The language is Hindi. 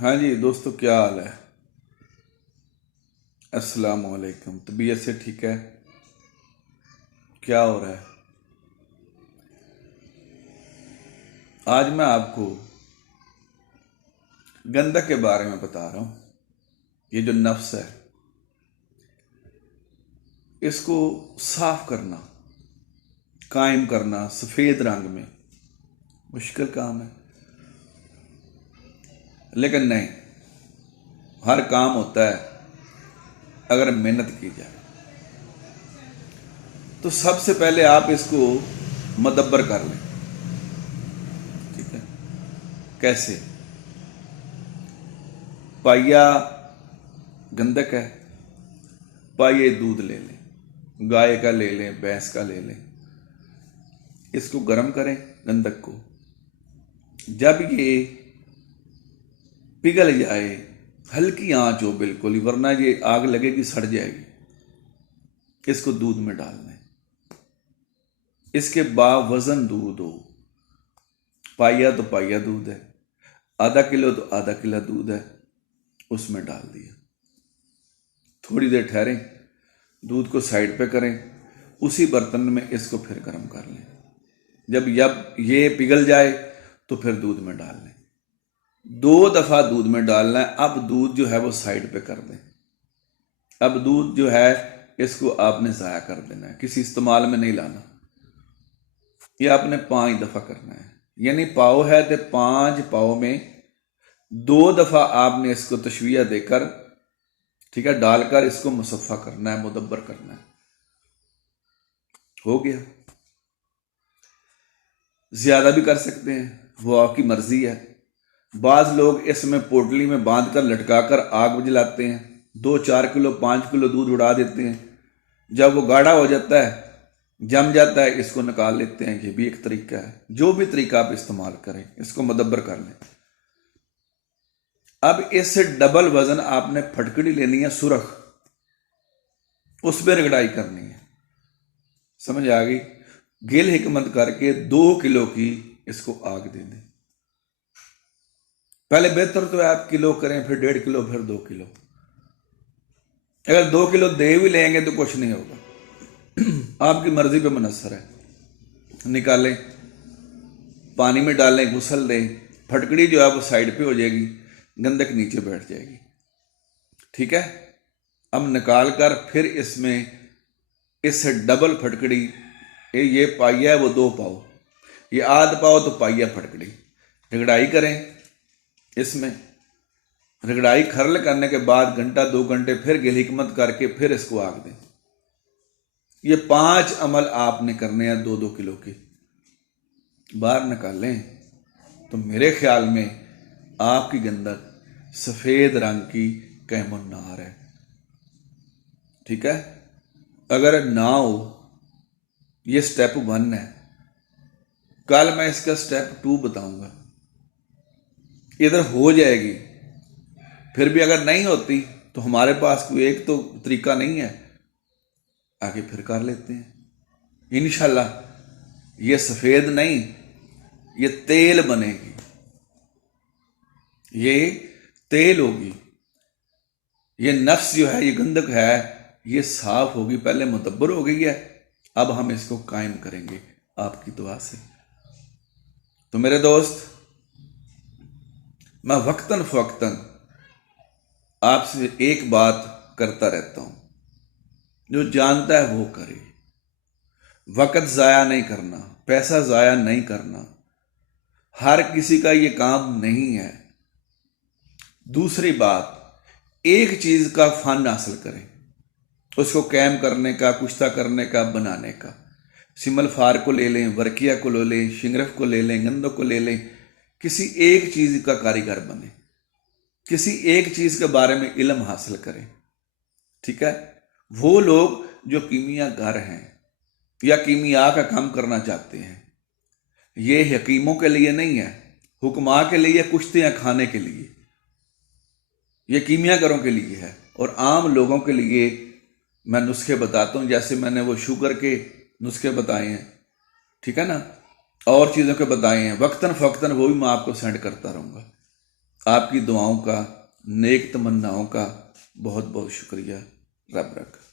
हाँ जी दोस्तों, क्या हाल है। अस्सलाम वालेकुम। तबीयत से ठीक है? क्या हो रहा है? आज मैं आपको गंदक के बारे में बता रहा हूँ। ये जो नफ्स है, इसको साफ करना, कायम करना सफ़ेद रंग में मुश्किल काम है। लेकिन नहीं, हर काम होता है अगर मेहनत की जाए। तो सबसे पहले आप इसको मदब्बर कर लें। ठीक है? कैसे? पाइया गंदक है, पाइये दूध ले लें, गाय का ले लें, भैंस का ले लें। इसको गर्म करें गंदक को। जब ये पिघल जाए, हल्की आंच हो बिल्कुल ही, वरना ये आग लगेगी, सड़ जाएगी। इसको दूध में डाल दें। इसके बावजन दूध हो, पाइया तो पाइया दूध है, आधा किलो तो आधा किलो दूध है, उसमें डाल दिया। थोड़ी देर ठहरें, दूध को साइड पे करें, उसी बर्तन में इसको फिर गर्म कर लें। जब ये पिघल जाए तो फिर दूध में डाल लें। 2 दफा दूध में डालना है। अब दूध जो है वो साइड पे कर दें। अब दूध जो है इसको आपने ज़ाया कर देना है, किसी इस्तेमाल में नहीं लाना। ये आपने 5 दफा करना है, यानी पाव है तो 5 पाव में 2 दफा आपने इसको तशविया देकर, ठीक है, डालकर इसको मुसफ़ा करना है, मुदब्बर करना है। हो गया। ज्यादा भी कर सकते हैं, वो आपकी मर्जी है। बाज लोग इसमें पोटली में बांध कर लटकाकर आग जलाते हैं, 2-4 किलो 5 किलो दूध उड़ा देते हैं। जब वो गाढ़ा हो जाता है, जम जाता है, इसको निकाल लेते हैं। ये भी एक तरीका है। जो भी तरीका आप इस्तेमाल करें, इसको मुदब्बर कर लें। अब इससे डबल वजन आपने फटकड़ी लेनी है, सुरख, उस पर रगड़ाई करनी है। समझ आ गई? गिल हिकमत करके 2 किलो की इसको आग दे दें। पहले बेहतर तो आप किलो करें, फिर 1.5 किलो, फिर 2 किलो। अगर 2 किलो दे भी लेंगे तो कुछ नहीं होगा, आपकी मर्जी पे मुनसर है। निकालें, पानी में डालें, घुसल दें। फटकड़ी जो है वो साइड पे हो जाएगी, गंदक नीचे बैठ जाएगी। ठीक है? अब निकाल कर फिर इसमें इससे डबल फटकड़ी, ये पाइया है वो 2 पाव, ये आध पाव तो पाइया फटकड़ी, रगड़ाई करें। इसमें रगड़ाई खरल करने के बाद घंटा 2 घंटे फिर गिल हिकमत करके फिर इसको आग दें। ये 5 अमल आपने करने हैं 2-2 किलो के। बाहर निकालें तो मेरे ख्याल में आपकी गंदक सफेद रंग की कैमुन्नार है। ठीक है? अगर ना हो, ये स्टेप 1 है। कल मैं इसका स्टेप 2 बताऊंगा। इधर हो जाएगी, फिर भी अगर नहीं होती तो हमारे पास कोई एक तो तरीका नहीं है, आगे फिर कर लेते हैं इंशाल्लाह। ये सफेद नहीं, ये तेल बनेगी, ये तेल होगी। ये नफ्स जो है, ये गंदक है, ये साफ होगी। पहले मुदब्बर हो गई है, अब हम इसको कायम करेंगे आपकी दुआ से। तो मेरे दोस्त, मैं वक्तन फवक्तन आपसे एक बात करता रहता हूं, जो जानता है वो करे। वक्त ज़ाया नहीं करना, पैसा ज़ाया नहीं करना, हर किसी का ये काम नहीं है। दूसरी बात, एक चीज़ का फन हासिल करें, उसको कैम करने का, कुश्ता करने का, बनाने का। सिमल फार को ले लें, वर्किया को ले लें, शिंगरफ को ले लें, गंदक को ले लें। किसी एक चीज़ का कारीगर बने, किसी एक चीज़ के बारे में इल्म हासिल करें। ठीक है? वो लोग जो कीमियागर हैं या कीमिया का काम करना चाहते हैं, ये हकीमों के लिए नहीं है, हुक्मा के लिए, कुश्तियाँ खाने के लिए, ये कीमियागरों के लिए है। और आम लोगों के लिए मैं नुस्खे बताता हूँ, जैसे मैंने वो शुगर के नुस्खे बताए हैं, ठीक है ना, और चीज़ों के बताए हैं। वक्तन फ़क्तन वो भी मैं आपको सेंड करता रहूँगा। आपकी दुआओं का, नेक तमन्नाओं का बहुत बहुत शुक्रिया। रब रखा।